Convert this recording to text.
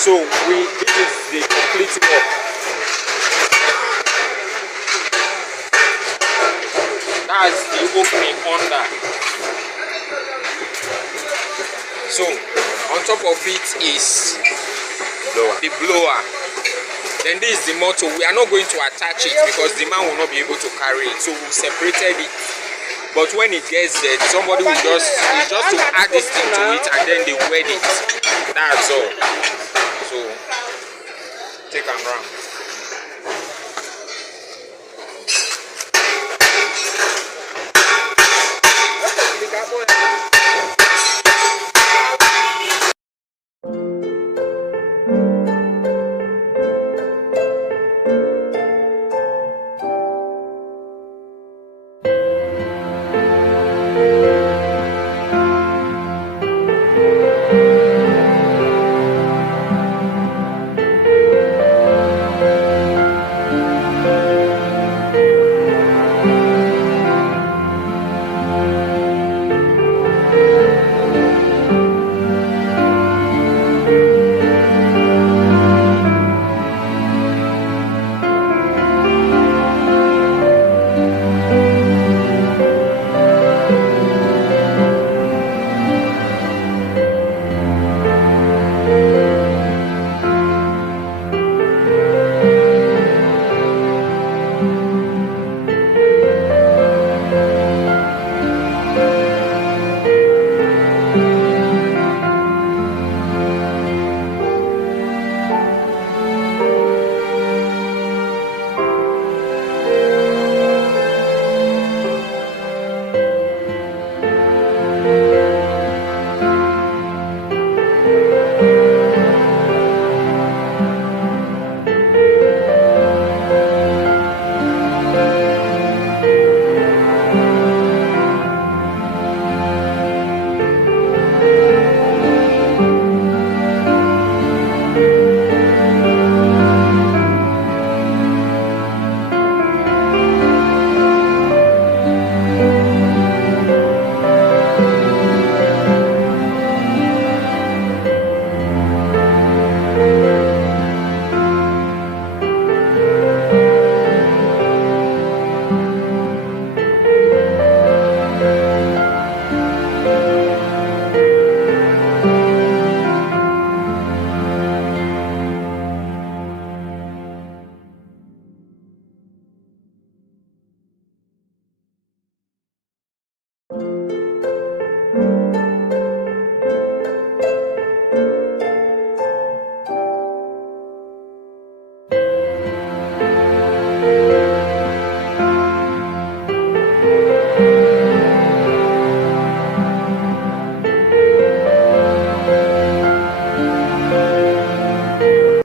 So this is the complete work. That's the opening under. So on top of it is the blower. Then this is the motor. We are not going to attach it because the man will not be able to carry it. So we separated it. But when it gets there, somebody will just to add this thing to it and then they weld it. That's all. So take and run.